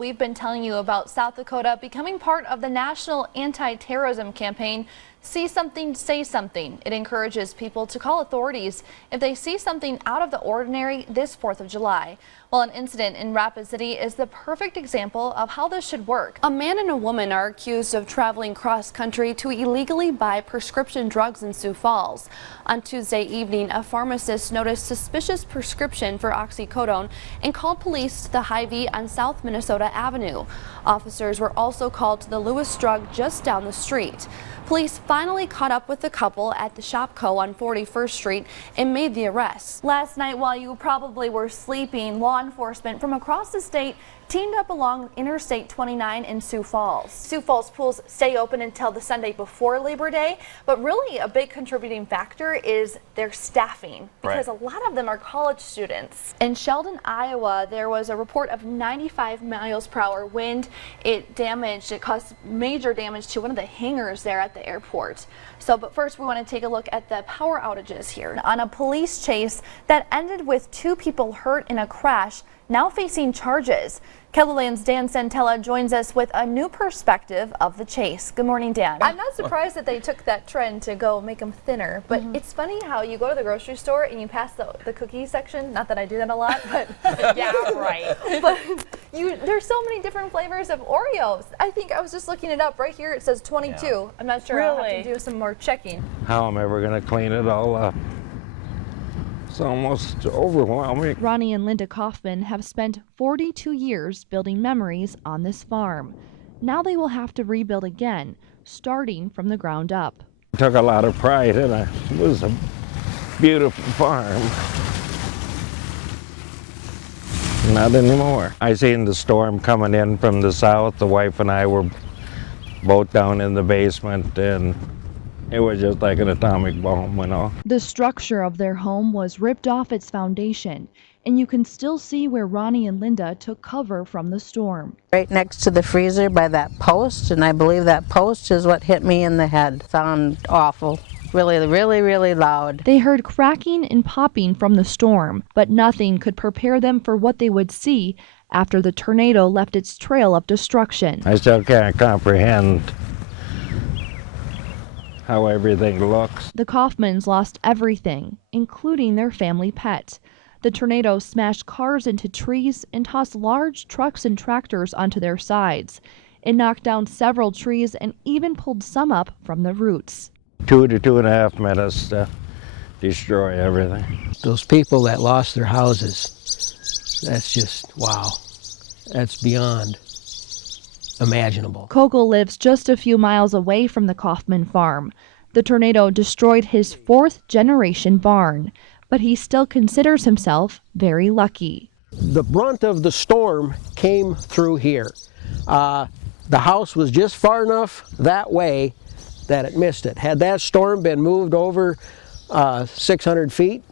We've been telling you about South Dakota becoming part of the National Anti-Terrorism Campaign. See something, say something. It encourages people to call authorities if they see something out of the ordinary this 4th of July. Well, an incident in Rapid City is the perfect example of how this should work. A man and a woman are accused of traveling cross country to illegally buy prescription drugs in Sioux Falls. On Tuesday evening, a pharmacist noticed suspicious prescription for oxycodone and called police to the Hy-Vee on South Minnesota Avenue. Officers were also called to the Lewis Drug just down the street. Police finally caught up with the couple at the Shopco on 41st Street and made the arrest. Last night, while you probably were sleeping, law enforcement from across the state teamed up along Interstate 29 in Sioux Falls. Sioux Falls pools stay open until the Sunday before Labor Day, but really a big contributing factor is their staffing, because a lot of them are college students. In Sheldon, Iowa, there was a report of 95 miles per hour wind. It caused major damage to one of the hangars there at the airport. But first we want to take a look at the power outages here. On a police chase that ended with 2 people hurt in a crash, now facing charges. KELOLAND's Dan Santella joins us with a new perspective of the chase. Good morning, Dan. I'm not surprised that they took that trend to go make them thinner, but it's funny how you go to the grocery store and you pass the cookie section. Not that I do that a lot, but yeah, right. But there's so many different flavors of Oreos. I think I was just looking it up right here. It says 22. Yeah. I'm not sure. Really? I'll have to do some more checking. How am I ever going to clean it all up? It's almost overwhelming. Ronnie and Linda Kaufman have spent 42 years building memories on this farm. Now they will have to rebuild again, starting from the ground up. I took a lot of pride in it. It was a beautiful farm. Not anymore. I seen the storm coming in from the south. The wife and I were both down in the basement, and it was just like an atomic bomb went off. The structure of their home was ripped off its foundation, and you can still see where Ronnie and Linda took cover from the storm. Right next to the freezer by that post, and I believe that post is what hit me in the head. Sounded awful. Really, really, really loud. They heard cracking and popping from the storm, but nothing could prepare them for what they would see after the tornado left its trail of destruction. I still can't comprehend how everything looks. The Kaufmans lost everything, including their family pet. The tornado smashed cars into trees and tossed large trucks and tractors onto their sides. It knocked down several trees and even pulled some up from the roots. 2 to 2.5 minutes to destroy everything. Those people that lost their houses, that's just, wow. That's beyond imaginable. Kogel lives just a few miles away from the Kaufman farm. The tornado destroyed his 4th-generation barn, but he still considers himself very lucky. The brunt of the storm came through here. The house was just far enough that way that it missed it. Had that storm been moved over 600 feet,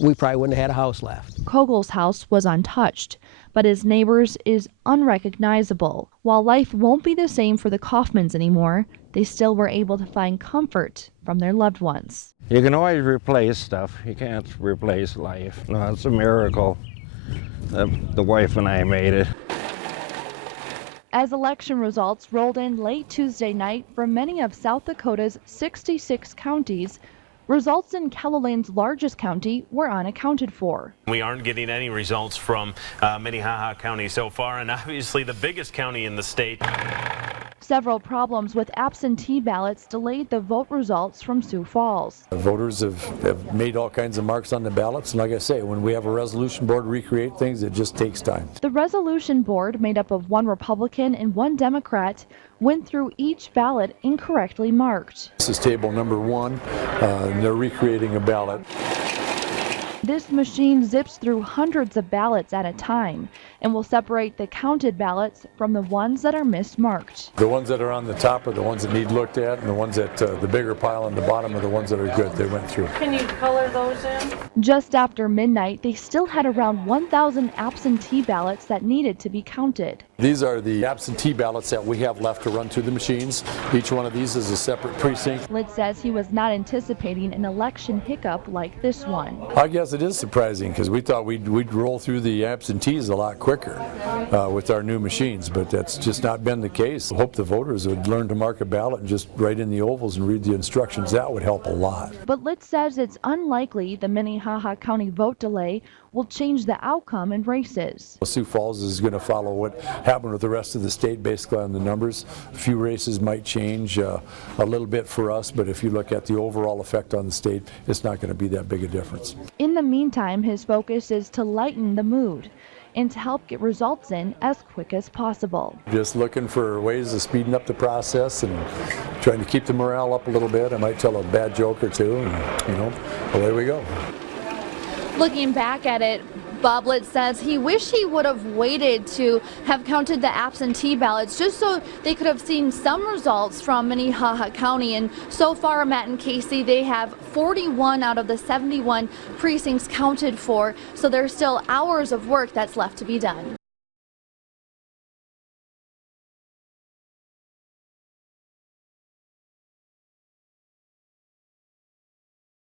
we probably wouldn't have had a house left. Kogel's house was untouched, but his neighbor's is unrecognizable. While life won't be the same for the Kaufmans anymore, they still were able to find comfort from their loved ones. You can always replace stuff. You can't replace life. No, it's a miracle that the wife and I made it. As election results rolled in late Tuesday night from many of South Dakota's 66 counties, results in KELOLAND's largest county were unaccounted for. We aren't getting any results from Minnehaha County so far, and obviously the biggest county in the state. Several problems with absentee ballots delayed the vote results from Sioux Falls. The voters have made all kinds of marks on the ballots, and like I say, when we have a resolution board recreate things, it just takes time. The resolution board, made up of 1 Republican and 1 Democrat, went through each ballot incorrectly marked. This is table number 1, and they're recreating a ballot. This machine zips through hundreds of ballots at a time and will separate the counted ballots from the ones that are mismarked. The ones that are on the top are the ones that need looked at, and the ones that the bigger pile on the bottom are the ones that are good. They went through. Can you color those in? Just after midnight, they still had around 1,000 absentee ballots that needed to be counted. These are the absentee ballots that we have left to run through the machines. Each one of these is a separate precinct. Litz says he was not anticipating an election hiccup like this one. I guess it is surprising because we thought we'd roll through the absentees a lot quicker with our new machines, but that's just not been the case. I hope the voters would learn to mark a ballot and just write in the ovals and read the instructions. That would help a lot. But Litz says it's unlikely the Minnehaha County vote delay will change the outcome in races. Sioux Falls is going to follow what happened with the rest of the state basically on the numbers. A few races might change a little bit for us, but if you look at the overall effect on the state, it's not going to be that big a difference. In the meantime, his focus is to lighten the mood and to help get results in as quick as possible. Just looking for ways of speeding up the process and trying to keep the morale up a little bit. I might tell a bad joke or two, and away we go. Looking back at it, Bob Litz says he wished he would have waited to have counted the absentee ballots just so they could have seen some results from Minnehaha County. And so far, Matt and Casey, they have 41 out of the 71 precincts counted for. So there's still hours of work that's left to be done.